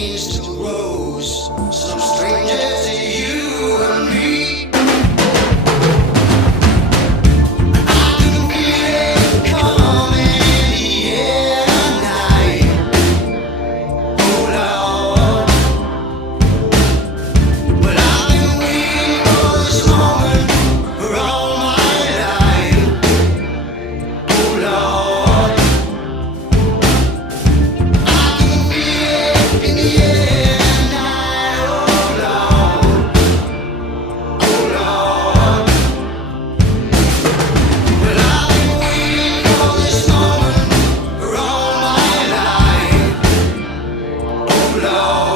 pain still grows. Some stranger to you and me. I can feel it coming in the air tonight. Oh Lord, but I've been waiting for this moment for all my life. Oh Lord, I can feel it in the air tonight. Oh Lord, oh Lord, but I've been waiting for this moment for all my life. Oh Lord.